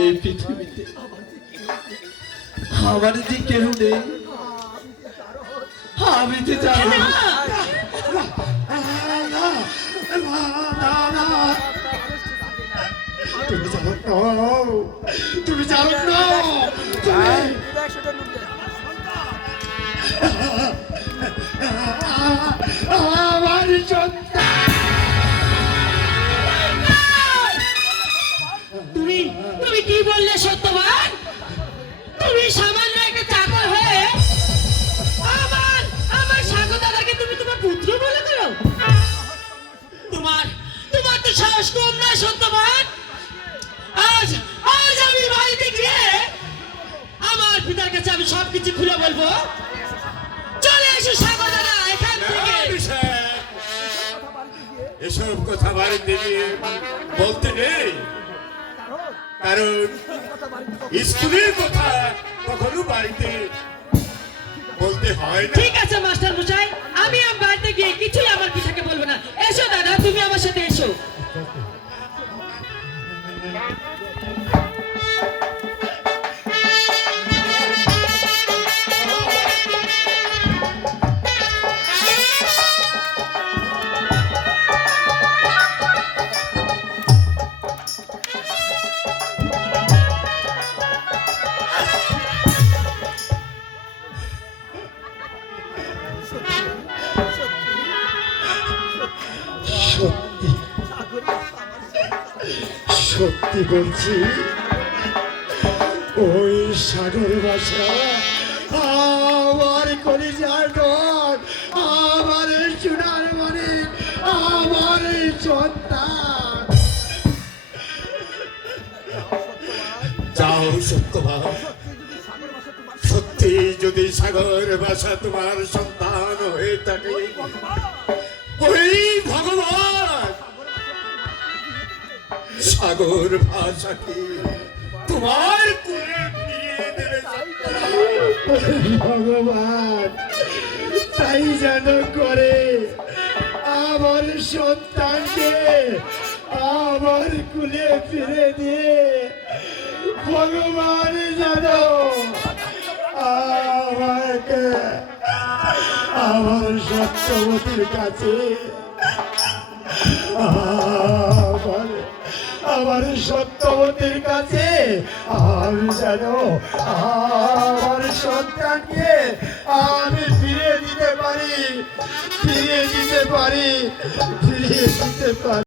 এই পৃথিবীতে। আমার যে কেউ নেই। আমি যে জানি তুমি জানো না। তুমি জানো না। তুমি বলব? চলে এসো সাগর দাদা এখান থেকে। এসব কথা বাড়িতে গিয়ে বলতে নেই। কারণ স্কুলের কথা কখনো বাড়িতে বলতে হয় না। ঠিক আছে মাস্টার মশাই আমি আমার বাড়িতে গিয়ে কিছুই আমার পিতাকে বলব না। এসো দাদা তুমি আমার সাথে এসো। সত্যি সত্যি বলছি, ওই সাগর বাসা আমার কলিজার ডর, আমার চুনার মানে আমার সন্তান যাও সত্যভাব সত্যি যদি সাগর ভাষা তোমার সন্তান হয়ে থাকে ভগবান! সাগর ভাষাকে তোমার ভগবান, তাই যেন করে আমার সন্তানকে আমার কুলে ফিরে দিয়ে ভগবান যেন থেকে আমার সত্যবতীর কাছে। আমার সত্যবতীর কাছে আমি যেন আমার সন্তানকে আমি ফিরিয়ে দিতে পারি, ফিরিয়ে দিতে পারি, ফিরিয়ে দিতে পারি।